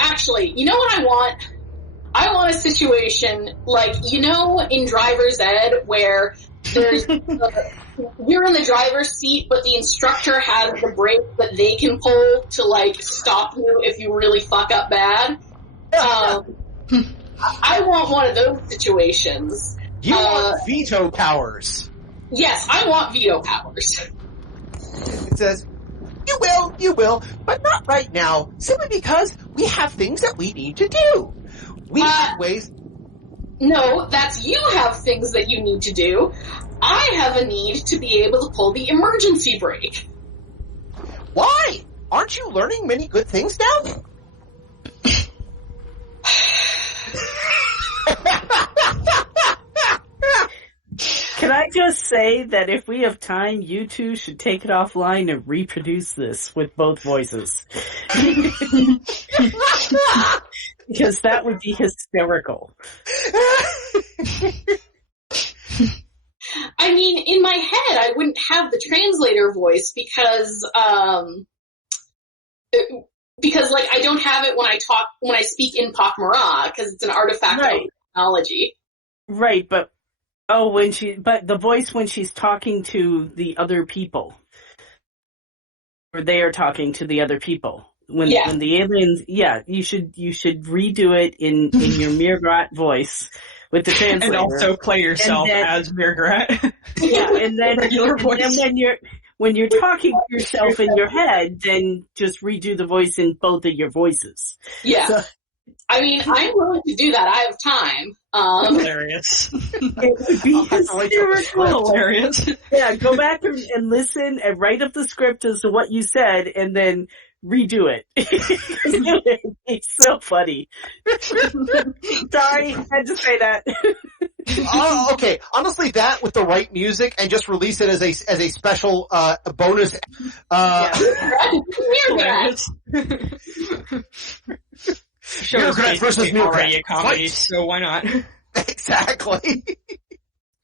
actually, you know what I want? I want a situation in driver's ed where there's you're in the driver's seat, but the instructor has the brake that they can pull to stop you if you really fuck up bad. I want one of those situations. You want veto powers. Yes, I want veto powers. It says, you will, but not right now, simply because we have things that we need to do. We have ways... No, that's you have things that you need to do. I have a need to be able to pull the emergency brake. Why? Aren't you learning many good things now? Can I just say that if we have time, you two should take it offline and reproduce this with both voices. Because that would be hysterical. I mean, in my head, I wouldn't have the translator voice because I don't have it when I speak in pak'ma'ra, because it's an artifact of technology. Right, but the voice when she's talking to the other people, or they are talking to the other people. When the aliens, you should redo it in your Mirgrat voice with the translator, and also play yourself as Mirgrat. Yeah, and then regular voice. And then when you're talking to yourself in your head, then just redo the voice in both of your voices. Yeah. So, I mean, I'm willing to do that. I have time. Hilarious. It would be hysterical. Hilarious. Yeah, go back and listen and write up the script as to what you said, and then redo it. It's so funny. Sorry, I had to say that. Okay. Honestly, that with the right music and just release it as a special bonus. Mirgrat versus Mirgrat. Already a comedy, so why not? Exactly.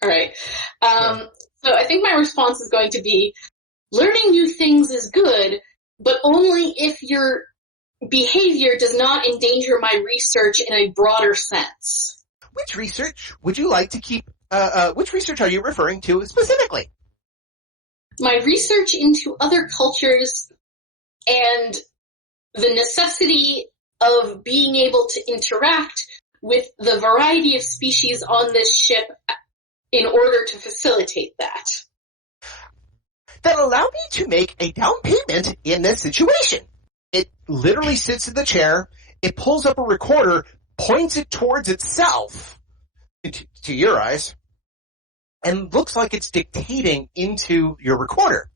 All right. So I think my response is going to be, learning new things is good, but only if your behavior does not endanger my research in a broader sense. Which research would you like to keep? Which research are you referring to specifically? My research into other cultures and the necessity of being able to interact with the variety of species on this ship in order to facilitate that. Then allow me to make a down payment in this situation. It literally sits in the chair, it pulls up a recorder, points it towards itself, to your eyes, and looks like it's dictating into your recorder.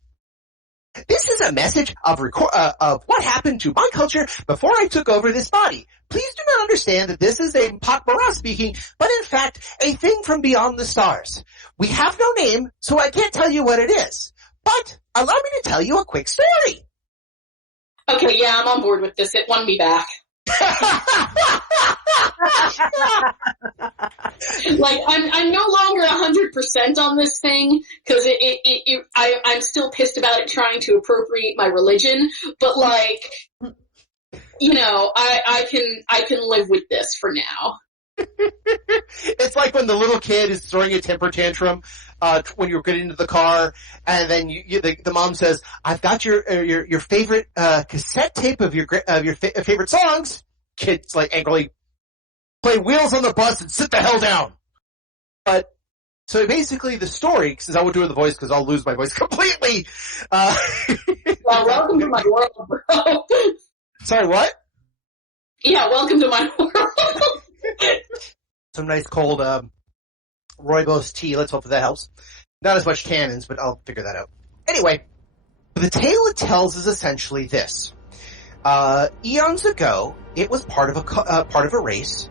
This is a message of what happened to my culture before I took over this body. Please do not understand that this is a pak'ma'ra speaking, but in fact, a thing from beyond the stars. We have no name, so I can't tell you what it is. But allow me to tell you a quick story. Okay, yeah, I'm on board with this. It won me back. Like, I'm no longer 100% on this thing, because I'm still pissed about it trying to appropriate my religion, but like, you know, I can live with this for now. It's like when the little kid is throwing a temper tantrum, when you're getting into the car, and then the mom says, "I've got your favorite cassette tape of your favorite songs." Kid's like angrily, "Play Wheels on the Bus and sit the hell down." But so basically, the story, since I won't do the voice because I'll lose my voice completely. Well, welcome to my world, bro. Sorry, what? Yeah, welcome to my world. Some nice cold rooibos tea. Let's hope that helps. Not as much tannins, but I'll figure that out. Anyway, the tale it tells is essentially this: eons ago, it was part of a race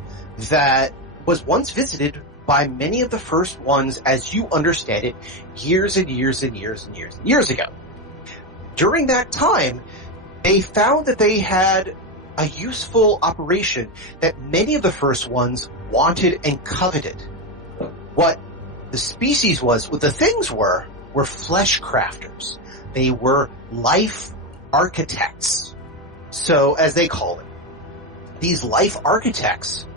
that was once visited by many of the first ones, as you understand it, years and years and years and years and years ago. During that time, they found that they had a useful operation that many of the first ones wanted and coveted. What the species was, what the things were flesh crafters. They were life architects. So, as they call it, these life architects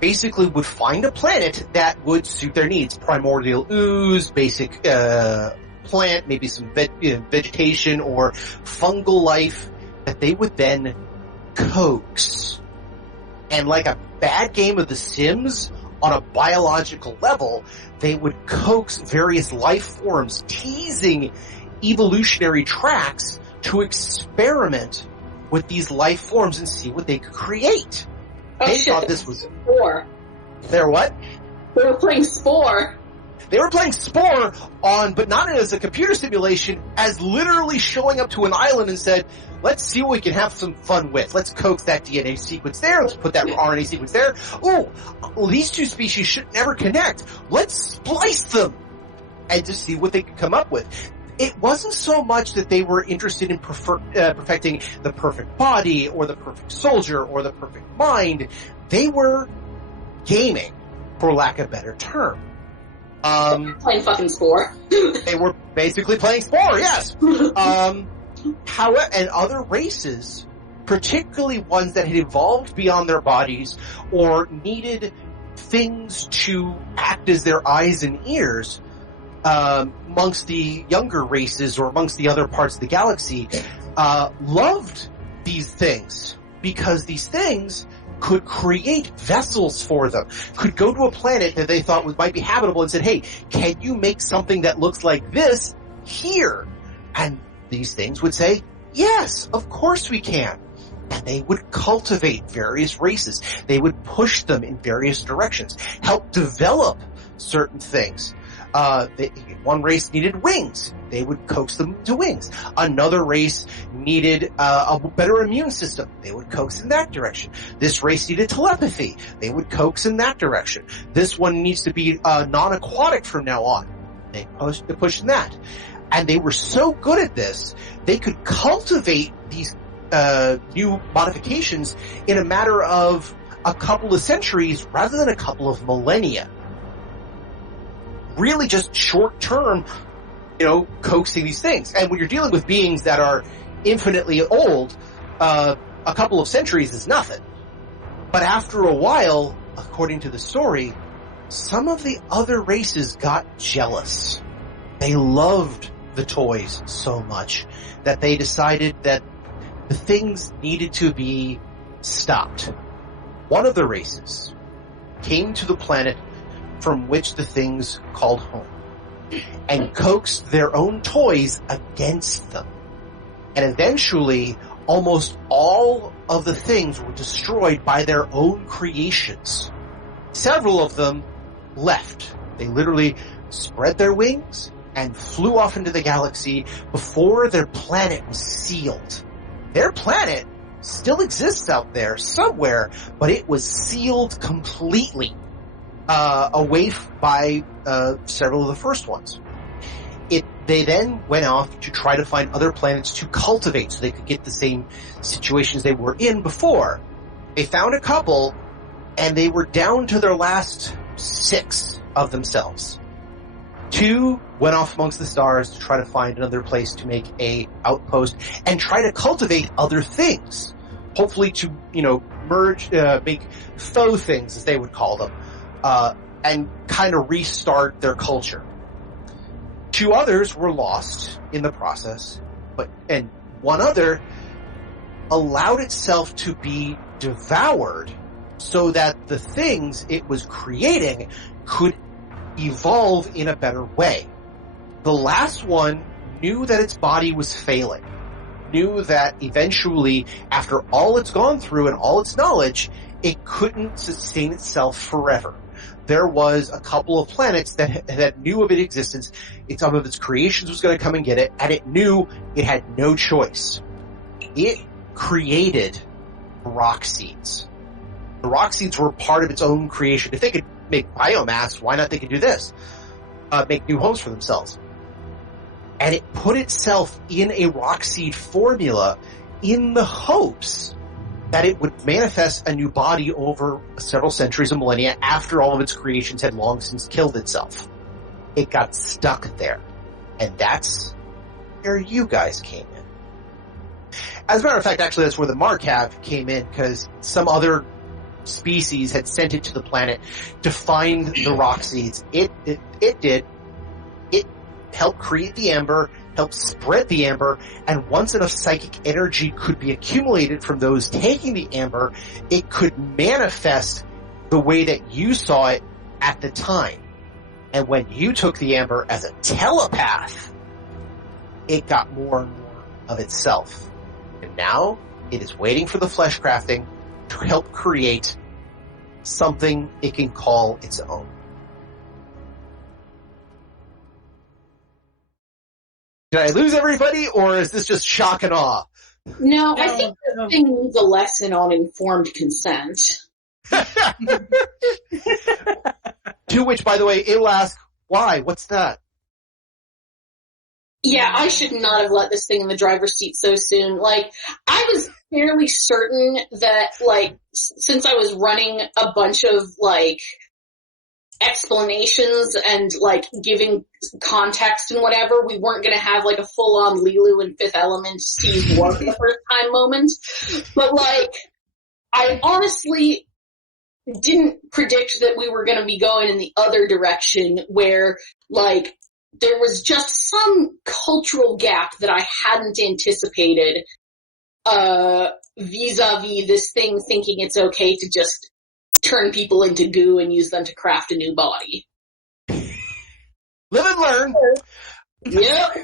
basically would find a planet that would suit their needs. Primordial ooze, basic plant, maybe some vegetation or fungal life that they would then coax. And like a bad game of The Sims, on a biological level, they would coax various life forms, teasing evolutionary tracks to experiment with these life forms and see what they could create. Oh, They shit, thought this was... Spore. They're what? They were playing Spore. They were playing Spore but not as a computer simulation, as literally showing up to an island and said, let's see what we can have some fun with. Let's coax that DNA sequence there. Let's put that RNA sequence there. Oh, well, these two species should never connect. Let's splice them and just see what they can come up with. It wasn't so much that they were interested in perfecting the perfect body or the perfect soldier or the perfect mind. They were gaming, for lack of a better term. Playing fucking Spore. They were basically playing Spore, yes. However, and other races, particularly ones that had evolved beyond their bodies or needed things to act as their eyes and ears, amongst the younger races or amongst the other parts of the galaxy, loved these things because these things could create vessels for them, could go to a planet that they thought might be habitable and said, hey, can you make something that looks like this here? And these things would say, yes, of course we can. And they would cultivate various races. They would push them in various directions, help develop certain things. One race needed wings. They would coax them to wings. Another race needed a better immune system. They would coax in that direction. This race needed telepathy. They would coax in that direction. This one needs to be non-aquatic from now on. They push in that. And they were so good at this, they could cultivate these new modifications in a matter of a couple of centuries rather than a couple of millennia. Really just short term, coaxing these things. And when you're dealing with beings that are infinitely old, a couple of centuries is nothing. But after a while, according to the story, some of the other races got jealous. They loved the toys so much that they decided that the things needed to be stopped. One of the races came to the planet from which the things called home and coaxed their own toys against them. And eventually, almost all of the things were destroyed by their own creations. Several of them left. They literally spread their wings and flew off into the galaxy before their planet was sealed. Their planet still exists out there somewhere, but it was sealed completely away by several of the first ones. They then went off to try to find other planets to cultivate so they could get the same situations they were in before. They found a couple, and they were down to their last 6 of themselves. 2 went off amongst the stars to try to find another place to make a outpost and try to cultivate other things. Hopefully to, merge, make faux things, as they would call them, and kind of restart their culture. 2 others were lost in the process, and one other allowed itself to be devoured so that the things it was creating could evolve in a better way. The last one knew that its body was failing, knew that eventually, after all it's gone through and all its knowledge, it couldn't sustain itself forever. There was a couple of planets that knew of its existence. Some of its creations was going to come and get it, and it knew it had no choice. It created rock seeds. The rock seeds were part of its own creation. If they could make biomass, why not they could do this? Make new homes for themselves. And it put itself in a rock seed formula in the hopes that it would manifest a new body over several centuries and millennia after all of its creations had long since killed itself. It got stuck there. And that's where you guys came in. As a matter of fact, actually, that's where the Markav came in, because some other species had sent it to the planet to find the rock seeds. It did. It helped create the amber, helped spread the amber, and once enough psychic energy could be accumulated from those taking the amber, it could manifest the way that you saw it at the time. And when you took the amber as a telepath, it got more and more of itself. And now it is waiting for the flesh crafting to help create something it can call its own. Did I lose everybody, or is this just shock and awe? No, I think this thing needs a lesson on informed consent. To which, by the way, it'll ask, why? What's that? Yeah, I should not have let this thing in the driver's seat so soon. Like, I was fairly certain that, like, since I was running a bunch of, like, explanations and, like, giving context and whatever, we weren't going to have, like, a full-on Lilu and Fifth Element sees war for the first time moment. But, like, I honestly didn't predict that we were going to be going in the other direction where, like, there was just some cultural gap that I hadn't anticipated vis-a-vis this thing thinking it's okay to just turn people into goo and use them to craft a new body. Live and learn. Yep.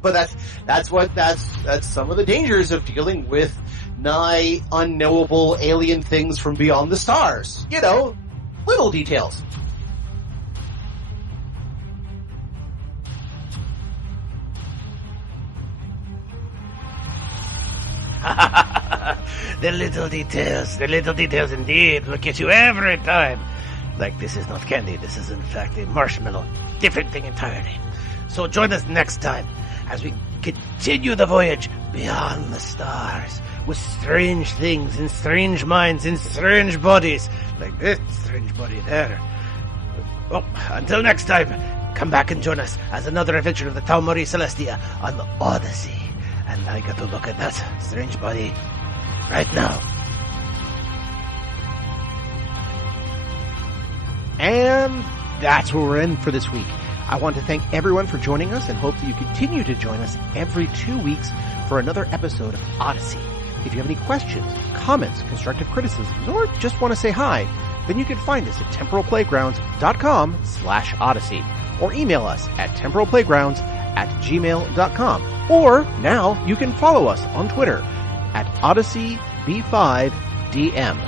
But that's some of the dangers of dealing with nigh unknowable alien things from beyond the stars. You know, little details. The little details indeed look at you every time. Like, this is not candy, this is in fact a marshmallow. Different thing entirely. So join us next time as we continue the voyage beyond the stars with strange things in strange minds in strange bodies, like this strange body there. Well, until next time, come back and join us as another adventure of the TauMarie Celestia on the Odyssey. And I got to look at that strange body right now. And that's where we're in for this week. I want to thank everyone for joining us and hope that you continue to join us every 2 weeks for another episode of Odyssey. If you have any questions, comments, constructive criticisms, or just want to say hi, then you can find us at temporalplaygrounds.com/Odyssey or email us at temporalplaygrounds@gmail.com. Or now you can follow us on Twitter at OdysseyB5DM.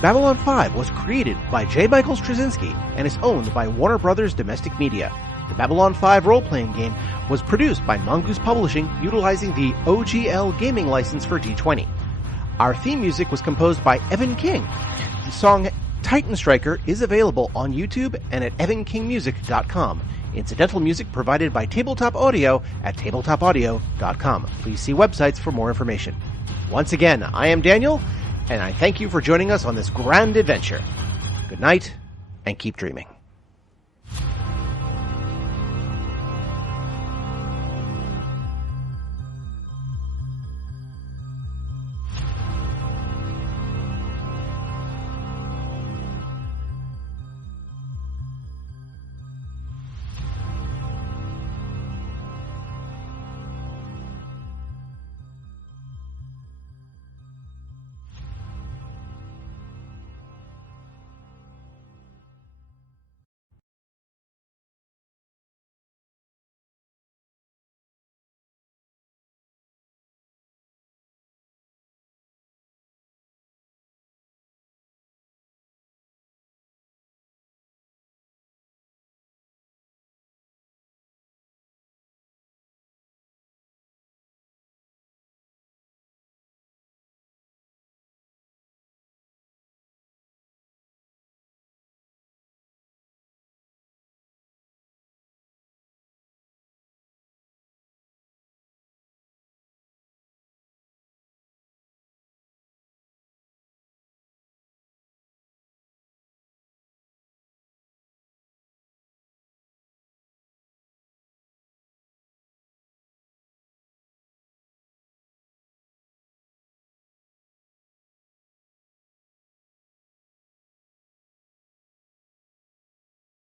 Babylon 5 was created by J. Michael Straczynski and is owned by Warner Brothers Domestic Media. The Babylon 5 role-playing game was produced by Mongoose Publishing utilizing the OGL gaming license for D20. Our theme music was composed by Evan King. The song Titan Striker is available on YouTube and at evankingmusic.com. Incidental music provided by Tabletop Audio at tabletopaudio.com. Please see websites for more information. Once again, I am Daniel, and I thank you for joining us on this grand adventure. Good night, and keep dreaming.